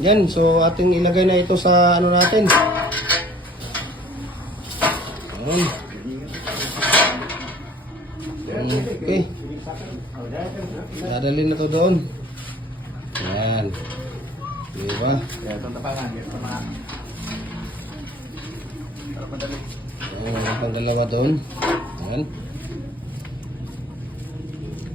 Yan, so ating ilagay na ito sa ano natin. Ayan. Okay. Dadalhin na to doon. Ayan. Diba? Itong tapangan. Ayan, pang dalawa doon. Ayan.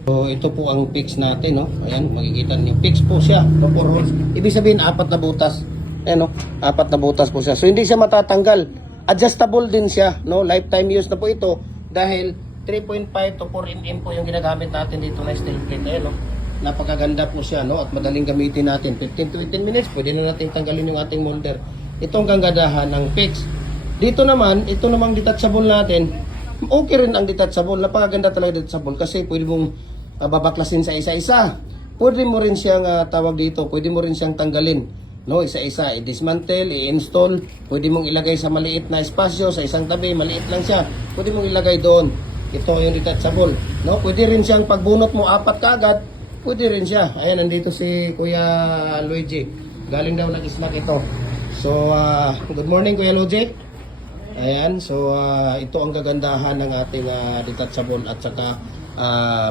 So, ito po ang fix natin, no? Ayan, makikita niyo. Fix po siya, no? 4 holes. Ibig sabihin, 4 na butas. Ayan, no? 4 na butas po siya. So, hindi siya matatanggal. Adjustable din siya, no? Lifetime use na po ito dahil 3.5 to 4 mm po yung ginagamit natin dito na steel plate. Ayan, no? Napakaganda po siya, no? At madaling gamitin natin. 15 to 18 minutes, pwede na natin tanggalin yung ating molder. Ito ang kagandahan ng fix. Dito naman, ito namang detachable natin. Okay rin ang detachable. Napakaganda talaga detachable kasi pwede mong babaklasin sa isa-isa. Pwede mo rin siyang tawag dito, pwede mo rin siyang tanggalin, no? Isa-isa, i-dismantle, i-install, pwede mong ilagay sa maliit na espasyo, sa isang tabi, maliit lang siya. Pwede mong ilagay doon. Ito yung detachable, no? Pwede rin siyang pagbunot mo 4 kaagad, pwede rin siya. Ayan, nandito si Kuya Luigi. Galing daw nag-snack ito. So, good morning Kuya Luigi. Ayan, so ito ang kagandahan ng ating detachable at saka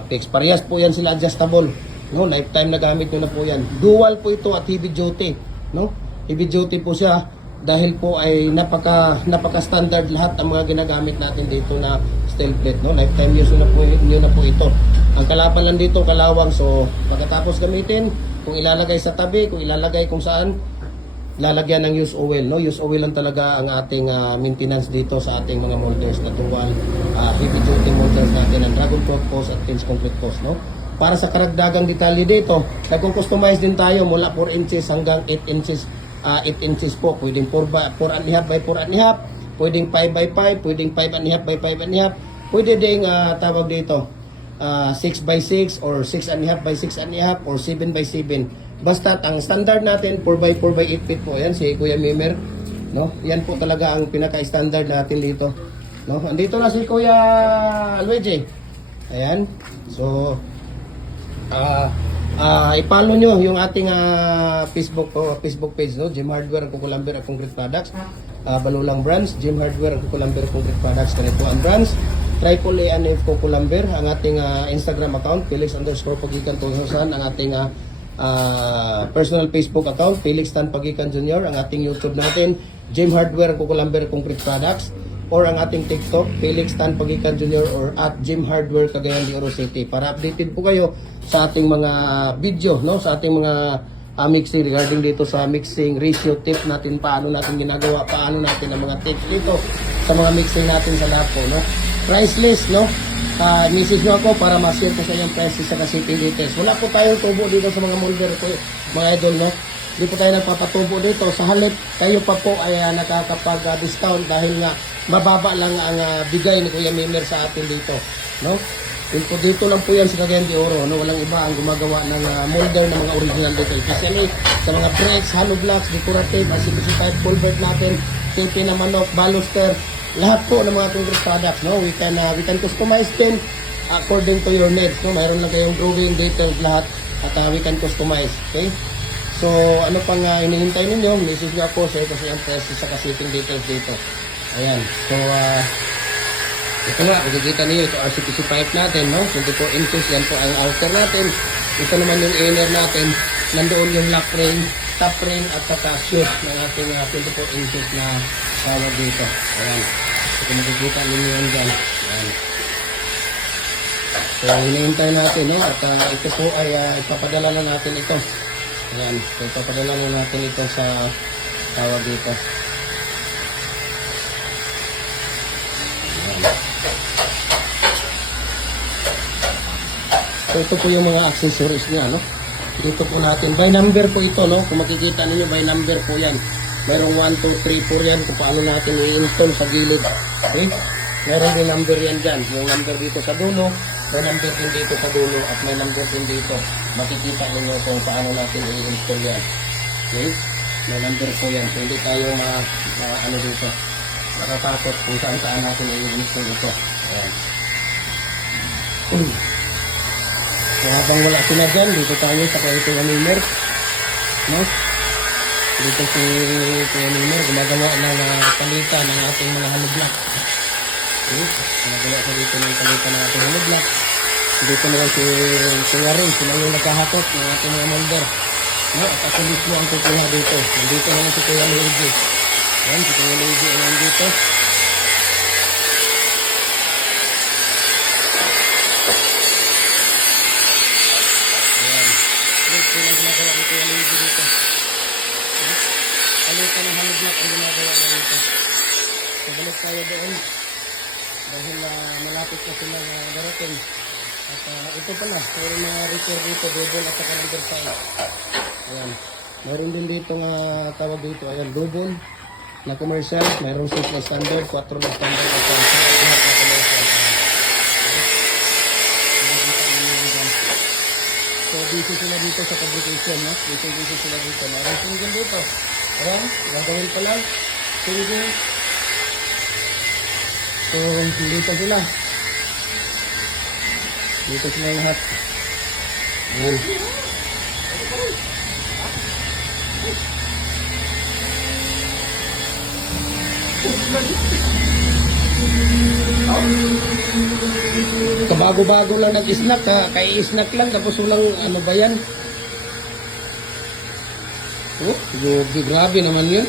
fix. Parehas po yan sila adjustable, no? Lifetime na gamit nyo na po yan. Dual po ito at heavy duty, no? Heavy duty po siya dahil po ay napaka standard lahat ang mga ginagamit natin dito na steel plate, no? Lifetime use na po ito. Ang kalaban lang dito kalawang, so pagkatapos gamitin, kung ilalagay sa tabi, kung ilalagay kung saan, lalagyan ng use oil, no? Use oil lang talaga ang ating maintenance dito sa ating mga molders na dual heavy duty molders natin ng Dragon Coat Post at Pins Complete Post, no? Para sa karagdagang detalye dito, nagko-customize din tayo mula 4 inches hanggang 8 inches. 8 inches po, pwedeng 4 and a half by 4 and a half, pwedeng 5 by 5, pwedeng 5 and a half by 5 and a half, pwede ding tawag dito 6 by 6 or 6 and a half by 6 and a half or 7 by 7. Basta ang standard natin 4 by 4 by 8 feet po. Yan si Kuya Mimer, no? Yan po talaga ang pinaka-standard natin dito, no? Andito na si Kuya Luigi. Ayan. So i-follow nyo yung ating Facebook page, no? Gem Hardware Kukulamber at Concrete Products. Balulang Brands, Gem Hardware Kukulamber Concrete Products. Ganito ang brands. Triple A and F Kukulamber. Ang ating Instagram account, Felix_Pagikan 2000. Ang ating personal Facebook account, Felix Tan Pagikan Jr. Ang ating YouTube natin, Gem Hardware Kukulamber Concrete Products. Or ang ating TikTok, Felix Tan Pagikan Jr. or at Gem Hardware Cagayan de Oro City. Para updated po kayo sa ating mga video, no? Sa ating mga mixing regarding dito sa mixing ratio tip natin, paano natin ginagawa, paano natin ang mga tips dito sa mga mixing natin sa lahat po, no? Price list, no? Message nyo ako para ma-share ko sa inyong price list sa shipping details. Wala po tayong tubo dito sa mga molder ko, mga idol, no? Hindi po tayo nagpapatubo dito. Sa halip, kayo pa po ay nakakapag-discount dahil nga mababa lang ang bigay ni Kuya Mimer sa atin dito, no? Dito lang po yan sa Cagayan de Oro, no? Walang iba ang gumagawa ng molder ng mga original dito. Especially sa mga bricks, hollow blocks, decorative, CPC pipe, culvert natin, TP na manok, baluster, lahat po ng mga concrete products, no? We can customize them according to your needs, no? Mayroon lang kayong drawing, details, lahat, at we can customize, okay? So, ano pang hinihintay ninyo? Message nyo ako, share ko sa yung price sa shipping details dito. Ayan. So, ito nga, makikita niyo ito RCPC pipe natin, no? 24 inches, yan po ang outer natin. Ito naman yung inner natin. Nandoon yung lock ring, top ring, at saka shoot ng ating 24 inches na tawag dito. Ayan. Ito makikita ninyo yan dyan. Ayan. So, hinihintay natin, no? At ito po ay ipapadala na natin ito. Ayan. So, ipapadala na natin ito sa tawag dito. So, ito po yung mga accessories niya, no? Dito po natin. By number po ito, no? Kung makikita ninyo, by number po yan. Merong 1, 2, 3, 4 yan kung paano natin i-install sa gilid. Okay? Meron din number yan dyan. Yung number dito sa dulo, may number din dito sa dulo, at may number din dito. Makikita ninyo kung paano natin i-install yan. Okay? May number po yan. So, hindi tayo ano dito, matatakot kung saan natin i-install ito. Ayan. So, habang wala sila dyan, dito tayo sa Kuya Mimer, no? Dito si Kuya Nino, gumagawa ng palita ng ating mga haliblock. Okay, gumagawa siya dito ng palita ng ating haliblock. Dito naman si Kuya Rin, sila yung nagkahakot ng ating mga molder. No, at ako mismo ang kukuha dito. Nandito naman si Kuya Luigi. Yan, si Kuya Luigi ay nandito. Ayan. Ito yung ginagawa ni Kuya Luigi dito. Palita ng haliblock ang ginagawa niya dito. So, balik tayo doon. Dahil malapit na silang darating. At ito pala, mayroon mga repair dito, double at saka number 5. Ayan. Mayroon din dito nga tawag dito, ayan, double na commercial, mayroon 6 na standard, 4 na standard, at lahat na commercial. So, busy sila dito sa fabrication, no? Busy sila dito. Mayroon single dito. Ayan, gagawin pa lang. Single. So, dito sila. Dito sila lahat. Ayan. Kabago-bago lang nag-snack ha. Kaya-snack lang tapos walang ano ba yan? Oh, yogi. Grabe naman yun.